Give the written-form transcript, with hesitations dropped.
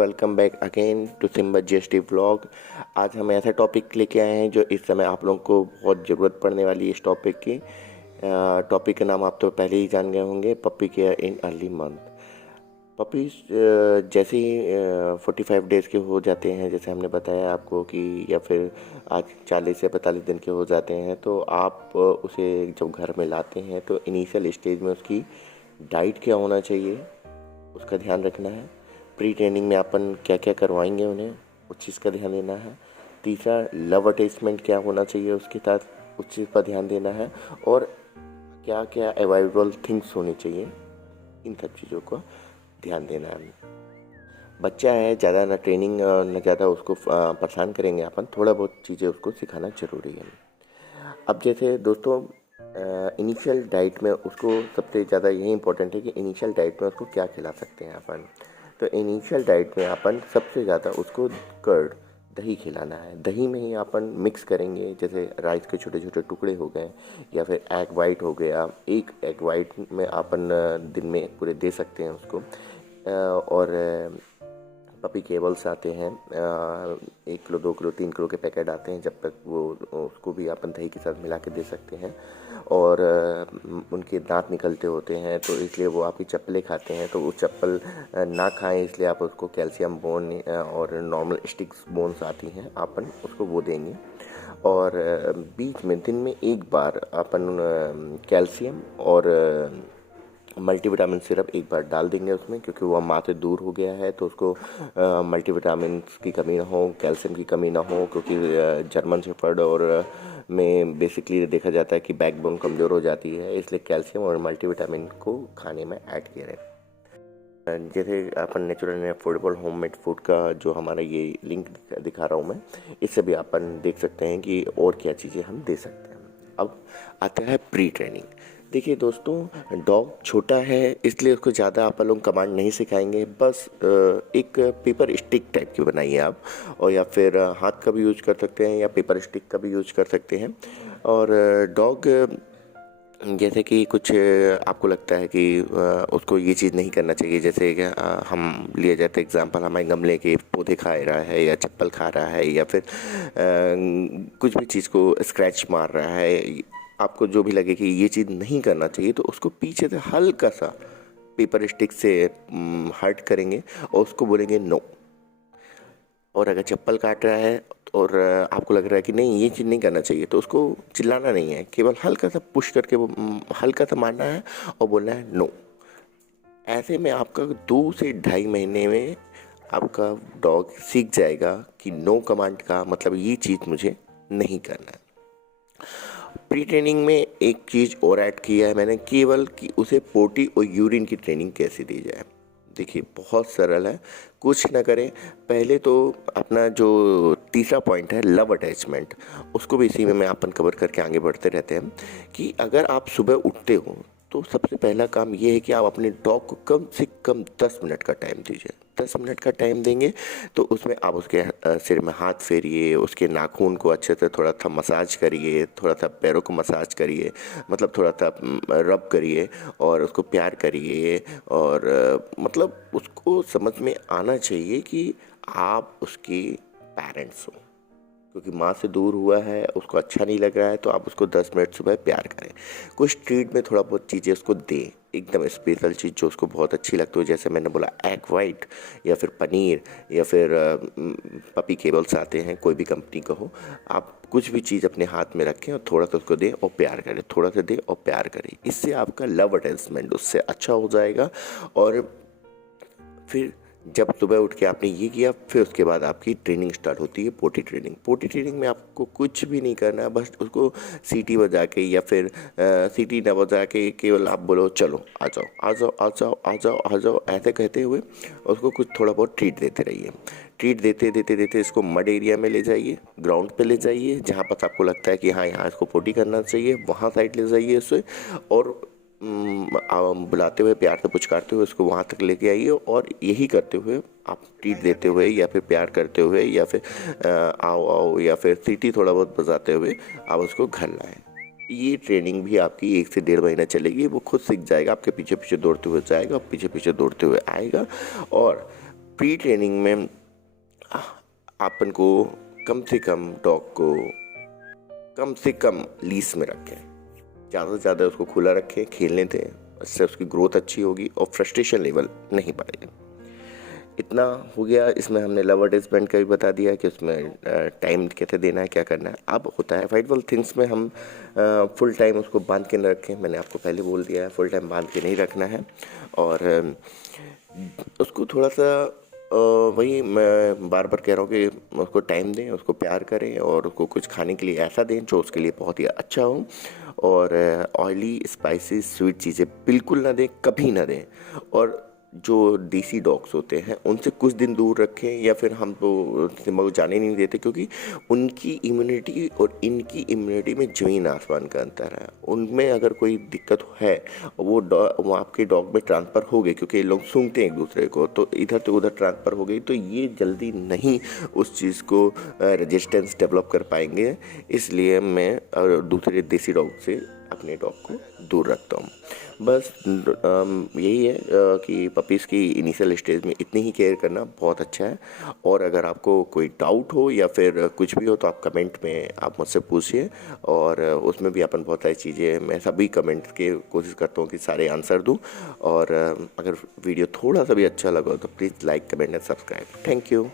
Welcome back again to Simba GST vlog. आज हम ऐसा टॉपिक लेके आए हैं जो इस समय आप लोगों को बहुत ज़रूरत पड़ने वाली है। इस टॉपिक की टॉपिक का नाम आप तो पहले ही जान गए होंगे, puppy care in early month. Puppies जैसे ही 45 डेज़ के हो जाते हैं, जैसे हमने बताया आपको कि या फिर आज 40 या 45 दिन के हो जाते हैं, तो आप उसे जब घर में लाते हैं तो इनिशियल स्टेज में उसकी डाइट क्या होना चाहिए उसका ध्यान रखना है। प्री ट्रेनिंग में अपन क्या क्या करवाएंगे उन्हें, उस चीज़ का ध्यान देना है। तीसरा, लव अटैचमेंट क्या होना चाहिए उसके साथ, उस चीज़ पर ध्यान देना है। और क्या क्या अवॉइडेबल थिंग्स होनी चाहिए, इन सब चीज़ों का ध्यान देना है। बच्चा है, ज़्यादा ना ट्रेनिंग न ज़्यादा उसको परेशान करेंगे अपन, थोड़ा बहुत चीज़ें उसको सिखाना ज़रूरी है। अब जैसे दोस्तों, इनिशियल डाइट में उसको सबसे ज़्यादा यही इंपॉर्टेंट है कि इनिशियल डाइट में उसको क्या खिला सकते हैं अपन। तो इनिशियल डाइट में अपन सबसे ज़्यादा उसको कर्ड, दही खिलाना है। दही में ही अपन मिक्स करेंगे, जैसे राइस के छोटे छोटे टुकड़े हो गए या फिर एग वाइट हो गया। एक एग वाइट में अपन दिन में पूरे दे सकते हैं उसको। और पपी केबल्स आते हैं, 1 किलो 2 किलो 3 किलो के पैकेट आते हैं। जब तक वो उसको भी अपन दही के साथ मिला के दे सकते हैं। और उनके दांत निकलते होते हैं, तो इसलिए वो आपकी चप्पलें खाते हैं, तो वो चप्पल ना खाएं, इसलिए आप उसको कैल्शियम बोन और नॉर्मल स्टिक्स बोन्स आती हैं, अपन उसको वो देंगे। और बीच में दिन में एक बार अपन कैल्शियम और मल्टीविटामिन सिरप एक बार डाल देंगे उसमें, क्योंकि वो माँ से दूर हो गया है, तो उसको मल्टीविटामिन की कमी ना हो, कैल्शियम की कमी ना हो। क्योंकि जर्मन शेफर्ड और में बेसिकली देखा जाता है कि बैकबोन कमज़ोर हो जाती है, इसलिए कैल्शियम और मल्टीविटामिन को खाने में ऐड किया है। जैसे अपन natural and affordable homemade food का जो हमारा ये लिंक दिखा रहा हूँ मैं, इससे भी अपन देख सकते हैं कि और क्या चीज़ें हम दे सकते हैं। अब आता है प्री ट्रेनिंग। देखिए दोस्तों, डॉग छोटा है इसलिए उसको ज़्यादा आप लोग कमांड नहीं सिखाएंगे। बस एक पेपर स्टिक टाइप की बनाइए आप, और या फिर हाथ का भी यूज कर सकते हैं या पेपर स्टिक का भी यूज कर सकते हैं। और डॉग जैसे कि कुछ आपको लगता है कि उसको ये चीज़ नहीं करना चाहिए, जैसे कि हम लिए जाते एग्जांपल, हमारे गमले के पौधे खा रहा है या चप्पल खा रहा है या फिर कुछ भी चीज़ को स्क्रैच मार रहा है, आपको जो भी लगे कि ये चीज़ नहीं करना चाहिए, तो उसको पीछे से हल्का सा पेपर स्टिक से हर्ट करेंगे और उसको बोलेंगे नो। और अगर चप्पल काट रहा है और आपको लग रहा है कि नहीं ये चीज़ नहीं करना चाहिए, तो उसको चिल्लाना नहीं है, केवल हल्का सा पुश करके वो हल्का सा मारना है और बोलना है नो। ऐसे में आपका 2 से ढाई महीने में आपका डॉग सीख जाएगा कि नो कमांड का मतलब ये चीज़ मुझे नहीं करना है। प्री ट्रेनिंग में एक चीज़ और ऐड किया है मैंने, केवल कि उसे पोटी और यूरिन की ट्रेनिंग कैसे दी जाए। देखिए बहुत सरल है, कुछ ना करें। पहले तो अपना जो तीसरा पॉइंट है लव अटैचमेंट, उसको भी इसी में मैं अपन कवर करके आगे बढ़ते रहते हैं कि अगर आप सुबह उठते हो तो सबसे पहला काम ये है कि आप अपने डॉग को कम से कम 10 मिनट का टाइम दीजिए। 10 मिनट का टाइम देंगे तो उसमें आप उसके सिर में हाथ फेरिए, उसके नाखून को अच्छे से थोड़ा सा मसाज करिए, थोड़ा सा पैरों को मसाज करिए, मतलब थोड़ा सा रब करिए और उसको प्यार करिए। और मतलब उसको समझ में आना चाहिए कि आप उसके पेरेंट्स हो, क्योंकि माँ से दूर हुआ है, उसको अच्छा नहीं लग रहा है, तो आप उसको 10 मिनट सुबह प्यार करें। कुछ ट्रीट में थोड़ा बहुत चीज़ें उसको दें, एकदम स्पेशल चीज़ जो उसको बहुत अच्छी लगती हो, जैसे मैंने बोला एग वाइट या फिर पनीर या फिर पपी केबल्स आते हैं, कोई भी कंपनी का हो। आप कुछ भी चीज़ अपने हाथ में रखें और थोड़ा सा उसको दें और प्यार करें, थोड़ा सा दें और प्यार करें। इससे आपका लव अटैचमेंट उससे अच्छा हो जाएगा। और फिर जब सुबह उठ के आपने ये किया, फिर उसके बाद आपकी ट्रेनिंग स्टार्ट होती है, पोटी ट्रेनिंग। पोटी ट्रेनिंग में आपको कुछ भी नहीं करना है, बस उसको सीटी बजा के या फिर सीटी न बजा के केवल आप बोलो चलो आ जाओ आ जाओ आ जाओ आ जाओ आ जाओ, ऐसे कहते हुए उसको कुछ थोड़ा बहुत ट्रीट देते रहिए। ट्रीट देते देते देते इसको मड एरिया में ले जाइए, ग्राउंड पे ले जाइए, जहाँ पर आपको लगता है कि हाँ यहाँ इसको पोटी करना चाहिए, वहाँ साइड ले जाइए उसे। और बुलाते हुए, प्यार से पुचकारते हुए उसको वहाँ तक लेके आइए। और यही करते हुए आप ट्रीट देते हुए या फिर प्यार करते हुए या फिर आओ आओ या फिर सीटी थोड़ा बहुत बजाते हुए आप उसको घर लाएं। ये ट्रेनिंग भी आपकी 1 से 1.5 महीना चलेगी, वो खुद सीख जाएगा, आपके पीछे पीछे दौड़ते हुए जाएगा, पीछे पीछे दौड़ते हुए आएगा। और प्री ट्रेनिंग में अपन को कम से कम डॉग को कम से कम लीज में रखें, ज़्यादा से ज़्यादा उसको खुला रखें, खेलने दें, इससे उसकी ग्रोथ अच्छी होगी और फ्रस्ट्रेशन लेवल नहीं बढ़ेगा। इतना हो गया। इसमें हमने लव एडजस्टमेंट का भी बता दिया कि उसमें टाइम कैसे देना है, क्या करना है। अब होता है फाइटफुल थिंग्स में हम फुल टाइम उसको बांध के न रखें। मैंने आपको पहले बोल दिया है, फुल टाइम बांध के नहीं रखना है। और उसको थोड़ा सा वही मैं बार बार कह रहा हूँ कि उसको टाइम दें, उसको प्यार करें और उसको कुछ खाने के लिए ऐसा दें जो उसके लिए बहुत ही अच्छा हो। और ऑयली, स्पाइसी, स्वीट चीज़ें बिल्कुल ना दें, कभी ना दें। और जो देसी डॉग्स होते हैं उनसे कुछ दिन दूर रखें, या फिर हम तो सिम्बा को जाने नहीं देते, क्योंकि उनकी इम्यूनिटी और इनकी इम्यूनिटी में ज़मीन आसमान का अंतर है। उनमें अगर कोई दिक्कत है वो आपके डॉग में ट्रांसफ़र हो गई, क्योंकि ये लोग सूंघते हैं एक दूसरे को, तो इधर से उधर ट्रांसफ़र हो गई, तो ये जल्दी नहीं उस चीज़ को रेजिस्टेंस डेवलप कर पाएंगे। इसलिए मैं दूसरे देसी डॉग से अपने डॉग को दूर रखता हूँ। बस यही है कि पपीज़ की इनिशियल स्टेज में इतनी ही केयर करना बहुत अच्छा है। और अगर आपको कोई डाउट हो या फिर कुछ भी हो तो आप कमेंट में आप मुझसे पूछिए, और उसमें भी अपन बहुत सारी चीज़ें, मैं सभी कमेंट्स के कोशिश करता हूँ कि सारे आंसर दूँ। और अगर वीडियो थोड़ा सा भी अच्छा लगा तो please like, comment and subscribe. Thank you.